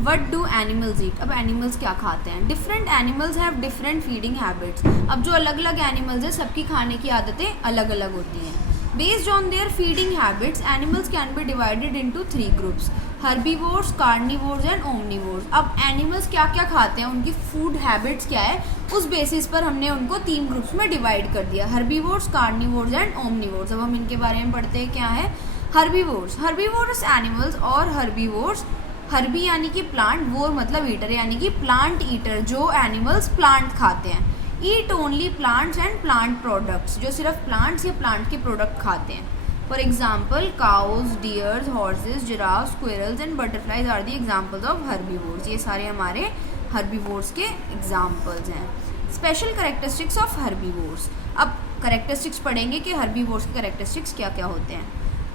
What do animals eat, अब animals क्या खाते हैं. Different animals have different feeding habits. अब जो अलग अलग एनिमल्स हैं सबकी खाने की आदतें अलग अलग होती हैं. Based on their feeding habits animals can be divided into 3 groups, herbivores, carnivores and omnivores. अब एनिमल्स क्या क्या खाते हैं, उनकी फूड हैबिट्स क्या है, उस बेसिस पर हमने उनको 3 ग्रुप्स में डिवाइड कर दिया, हर्बीवोर्स, कार्निवोर्स एंड ओमनीवोर्स. अब हम इनके बारे में पढ़ते हैं. क्या है हर्बीवोर्स. हर्बीवोर्स एनिमल्स और हर्बीवोर्स, हर्बी यानी कि प्लांट, वोर मतलब ईटर यानी कि प्लांट ईटर, जो एनिमल्स प्लांट खाते हैं. Eat only plants and plant products, जो सिर्फ प्लांट्स या प्लांट के प्रोडक्ट खाते हैं. For example cows, deers, horses, giraffe, squirrels and butterflies are the examples of herbivores. ये सारे हमारे हर्बीवोर्स के एग्जाम्पल्स हैं. Special characteristics of herbivores. अब करेक्टरिस्टिक्स पढ़ेंगे कि हर्बीवोर्स के करेक्टरिस्टिक्स क्या क्या होते हैं.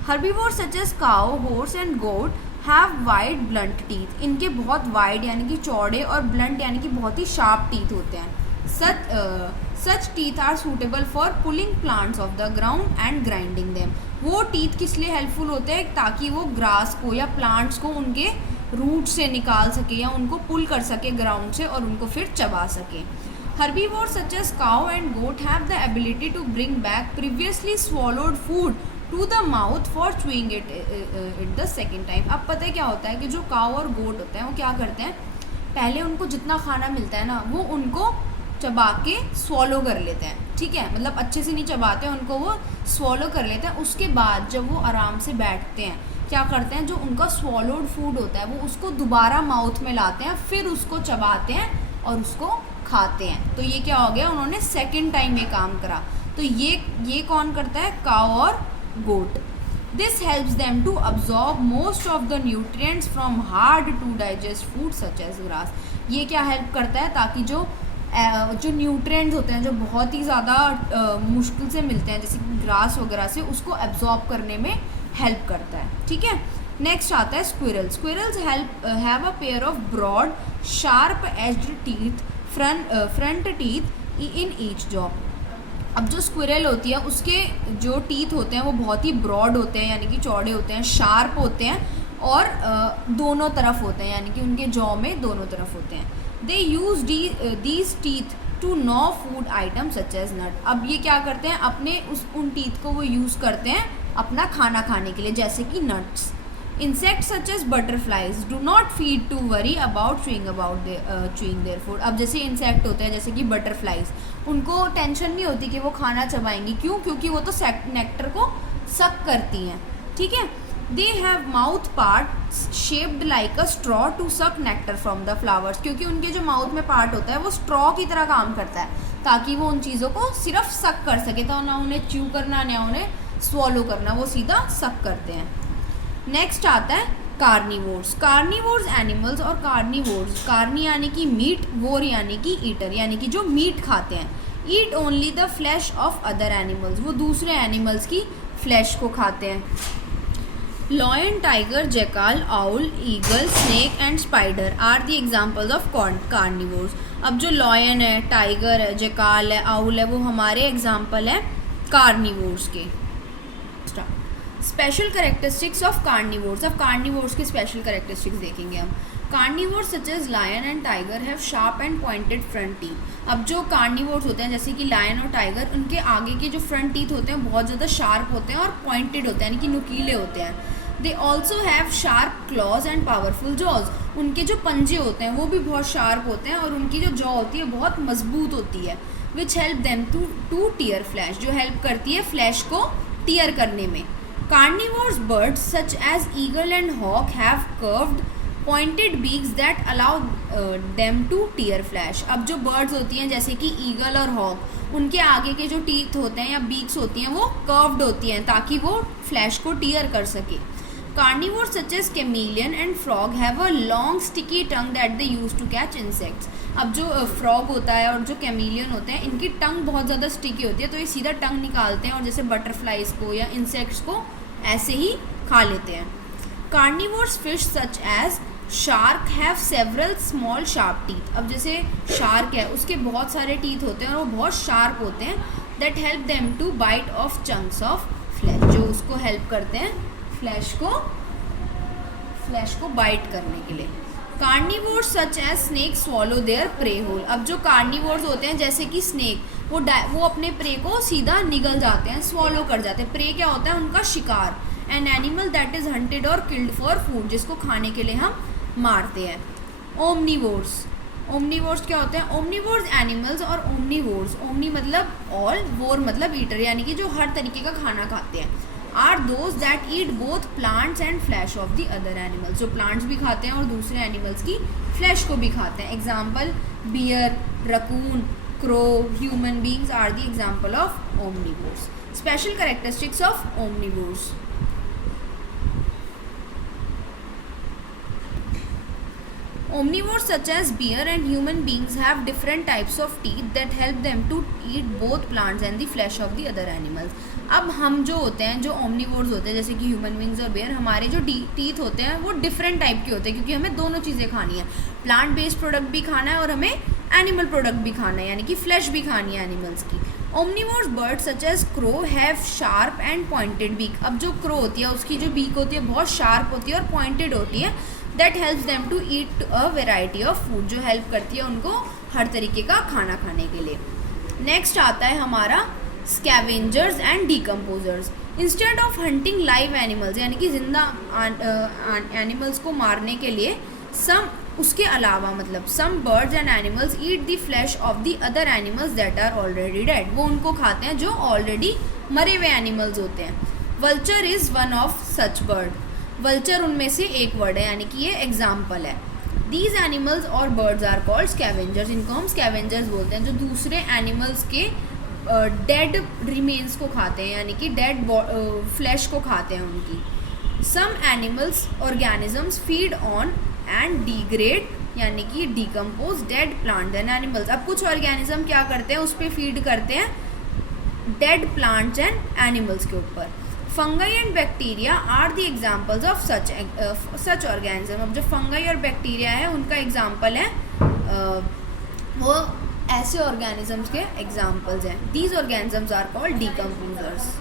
Herbivores such as cow, horse and goat have wide blunt teeth. इनके बहुत वाइड यानी कि चौड़े और ब्लंट यानी कि बहुत ही शार्प टीथ होते हैं. Such teeth are suitable for pulling plants off the ground and grinding them. वो टीथ किस लिए हेल्पफुल होते हैं, ताकि वो ग्रास को या प्लांट्स को उनके रूट से निकाल सके या उनको पुल कर सके ग्राउंड से और उनको फिर चबा सके. Herbivores such as cow and goat have the ability to bring back previously swallowed food to the mouth for chewing it the second time. अब पता है क्या होता है कि जो काव और गोट होते हैं वो क्या करते हैं, पहले उनको जितना खाना मिलता है ना वो उनको चबा के स्वॉलो कर लेते हैं. ठीक है, मतलब अच्छे से नहीं चबाते, उनको वो स्वॉलो कर लेते हैं. उसके बाद जब वो आराम से बैठते हैं क्या करते हैं, जो उनका स्वॉलोड फूड होता है वो उसको दोबारा माउथ में लाते हैं, फिर उसको चबाते हैं और उसको खाते हैं. तो ये क्या हो गया, उन्होंने सेकेंड टाइम ये काम करा. तो ये कौन करता है, काव और goat. This helps them to absorb most of the nutrients from hard to digest food such as grass. ये क्या हेल्प करता है, ताकि जो न्यूट्रिएंट्स होते हैं जो बहुत ही ज़्यादा मुश्किल से मिलते हैं जैसे कि ग्रास वगैरह से, उसको एब्जॉर्ब करने में हेल्प करता है. ठीक है, नेक्स्ट आता है squirrel. Squirrels have a pair of broad sharp edged teeth front teeth in each jaw. अब जो स्क्विरल होती है उसके जो टीथ होते हैं वो बहुत ही ब्रॉड होते हैं यानी कि चौड़े होते हैं, शार्प होते हैं और दोनों तरफ होते हैं यानी कि उनके जॉ में दोनों तरफ होते हैं. They use these teeth to gnaw food item such as nut. अब ये क्या करते हैं, अपने उन टीथ को वो यूज़ करते हैं अपना खाना खाने के लिए, जैसे कि nuts. Insects such as butterflies do not feed to worry about chewing their food. अब जैसे इंसेक्ट होते हैं जैसे कि बटरफ्लाइज, उनको टेंशन नहीं होती कि वो खाना चबाएंगी. क्यों, क्योंकि वो तो नेक्टर को सक करती हैं. ठीक है, they have mouth part shaped like a straw to suck nectar from the flowers. क्योंकि उनके जो माउथ में पार्ट होता है वो स्ट्रॉ की तरह काम करता है, ताकि वो उन चीज़ों को सिर्फ सक कर सके. तो ना उन्हें च्यू करना ना उन्हें स्वॉलो करना, वो सीधा सक करते हैं. नेक्स्ट आता है कार्निवोर्स. कार्निवोर्स एनिमल्स और कार्निवोर्स, कार्नी यानी कि मीट, वोर यानी कि ईटर यानी कि जो मीट खाते हैं. Eat only the flesh of other animals, वो दूसरे एनिमल्स की फ्लैश को खाते हैं. Lion, tiger, jackal, owl, eagle, snake and spider are the examples of carnivores. अब जो लॉयन है, टाइगर है, जैकाल है, आउल है, वो हमारे एग्जाम्पल है कार्निवोर्स के. Special characteristics of carnivores. अब कार्निवोर्स के स्पेशल करेक्टरिस्टिक्स देखेंगे हम. Carnivores such as lion and tiger have sharp and pointed front teeth. अब जो कार्निवोर्स होते हैं जैसे कि लायन और टाइगर, उनके आगे के जो फ्रंट टीथ होते हैं बहुत ज़्यादा शार्प होते हैं और पॉइंटेड होते हैं यानी कि नुकीले होते हैं. They also have sharp clause and powerful jaws. उनके जो पंजे होते हैं वो भी बहुत शार्प होते हैं और उनकी जो जॉ होती है बहुत मजबूत होती है. Which help them to tear flesh, जो हेल्प करती है फ्लैश को टीयर करने में. Carnivorous birds such as eagle and hawk have curved pointed beaks that allow them to tear flesh. अब जो birds होती हैं जैसे कि eagle और hawk, उनके आगे के जो teeth होते हैं या beaks होती हैं वो curved होती हैं ताकि वो flesh को tear कर सके. Carnivores such as chameleon and frog have a long sticky tongue that they use to catch insects. अब जो फ्रॉग होता है और जो कैमिलियन होते हैं इनकी टंग बहुत ज़्यादा स्टिकी होती है, तो ये सीधा टंग निकालते हैं और जैसे बटरफ्लाइज को या इंसेक्ट्स को ऐसे ही खा लेते हैं. Carnivores fish such as shark have several small sharp teeth. अब जैसे शार्क है उसके बहुत सारे टीथ होते हैं और वो बहुत शार्प होते हैं. That help them to bite off chunks of flesh, जो उसको हेल्प करते हैं फ्लैश को बाइट करने के लिए. Carnivores such as snake swallow their prey whole. अब जो कार्निवोर्स होते हैं जैसे कि स्नेक, वो अपने प्रे को सीधा निगल जाते हैं, स्वॉलो कर जाते हैं। प्रे क्या होता है? उनका शिकार। An animal that is hunted और किल्ड फॉर फूड, जिसको खाने के लिए हम मारते हैं। ओमनीवोर्स, ओमनीवोर्स क्या होते हैं? ओमनीवोर्स एनिमल्स और ओमनीवोर्स, ओमनी मतलब ऑल, वोर मतलब ईटर, यानी कि जो हर तरीके का खाना खाते हैं, are those that eat both plants and flesh of the other animals, जो प्लांट्स भी खाते हैं और दूसरे एनिमल्स की फ्लैश को भी खाते हैं। Example bear, raccoon, crow, human beings are the example of omnivores. Special characteristics of omnivores. Omnivores such as bear and human beings have different types of teeth that help them to eat both plants and the flesh of the other animals. अब हम जो होते हैं, जो omnivores होते हैं जैसे कि ह्यूमन बींग्स और बेयर, हमारे जो टीथ होते हैं वो डिफरेंट टाइप के होते हैं, क्योंकि हमें दोनों चीज़ें खानी है। प्लांट बेस्ड प्रोडक्ट भी खाना है और हमें एनिमल प्रोडक्ट भी खाना है, यानी कि फ्लैश भी खानी है एनिमल्स की। Omnivores birds such as crow have sharp and pointed beak. अब जो क्रो होती है उसकी जो बीक होती है बहुत शार्प होती है और पॉइंटेड होती है। That helps them to eat a variety of food, जो हेल्प करती है उनको हर तरीके का खाना खाने के लिए। नेक्स्ट आता है हमारा scavengers and decomposers. Instead of hunting live animals, यानी कि जिंदा एनिमल्स को मारने के लिए, उसके अलावा मतलब some birds and animals eat the flesh of the other animals that are already dead, वो उनको खाते हैं जो ऑलरेडी मरे हुए एनिमल्स होते हैं। Vulture is one of such bird, vulture उनमें से एक वर्ड है, यानी कि ये एग्जाम्पल है। दीज एनिमल्स और बर्ड्स आर कॉल्ड स्कैवेंजर्स, इनको हम स्कैवेंजर्स बोलते हैं, जो दूसरे एनिमल्स के डेड रिमेन्स को खाते हैं, यानी कि डेड फ्लैश को खाते हैं उनकी। Some animals organisms feed on and degrade, यानी कि decompose dead plants and animals. अब कुछ ऑर्गेनिज्म क्या करते हैं, उस पर फीड करते हैं डेड प्लांट्स एंड एनिमल्स के ऊपर। Fungi and bacteria are the examples of such organism. अब जो फंगाई और बैक्टीरिया है उनका एग्जाम्पल है, वो ऐसे ऑर्गेनिजम्स के एग्जाम्पल्स हैं। These organisms are called decomposers.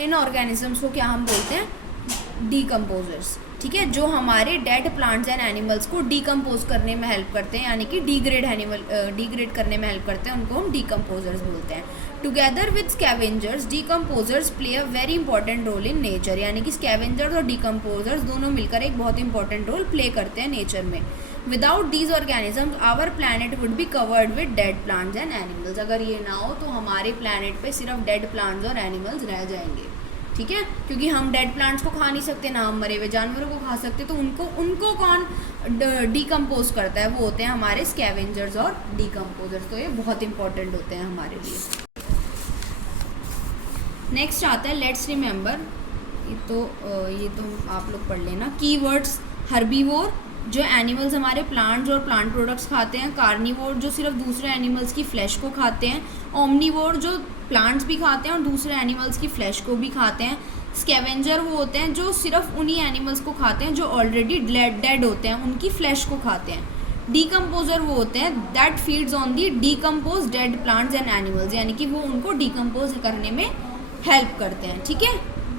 इन ऑर्गेनिजम्स को क्या हम बोलते हैं? डिकम्पोजर्स, ठीक है, जो हमारे डेड प्लांट्स एंड एनिमल्स को डिकम्पोज करने में हेल्प करते हैं, यानी कि डिग्रेड करने में हेल्प करते हैं, उनको हम डिकम्पोजर्स बोलते हैं। Together with scavengers, decomposers play a very important role in nature, यानी कि स्कैवेंजर्स और डिकम्पोजर्स दोनों मिलकर एक बहुत इंपॉर्टेंट रोल प्ले करते हैं नेचर में। Without these organisms our planet would be covered with dead plants and animals. अगर ये ना हो तो हमारे प्लानट पे सिर्फ डेड प्लांट्स और एनिमल्स रह जाएंगे, ठीक है, क्योंकि हम डेड प्लांट्स को खा नहीं सकते, ना हम मरे हुए जानवरों को खा सकते, तो उनको कौन डिकम्पोज करता है? वो होते हैं हमारे स्कैवेंजर्स और डिकम्पोजर्स। तो ये बहुत इंपॉर्टेंट होते हैं हमारे लिए। नेक्स्ट आता है लेट्स रिमेंबर, ये तो आप लोग पढ़ लेना। कीवर्ड्स: हर्बीवोर, जो एनिमल्स हमारे प्लांट्स और प्लांट प्रोडक्ट्स खाते हैं। कार्निवोर, जो सिर्फ दूसरे एनिमल्स की फ्लैश को खाते हैं। ओमनीवोर, जो प्लांट्स भी खाते हैं और दूसरे एनिमल्स की फ्लैश को भी खाते हैं। स्कैवेंजर वो होते हैं जो सिर्फ उन्हीं एनिमल्स को खाते हैं जो ऑलरेडी डेड होते हैं, उनकी फ्लैश को खाते हैं। डीकम्पोजर वो होते हैं that feeds on the decompose dead plants and animals, यानी कि वो उनको डीकम्पोज करने में हेल्प करते हैं, ठीक है।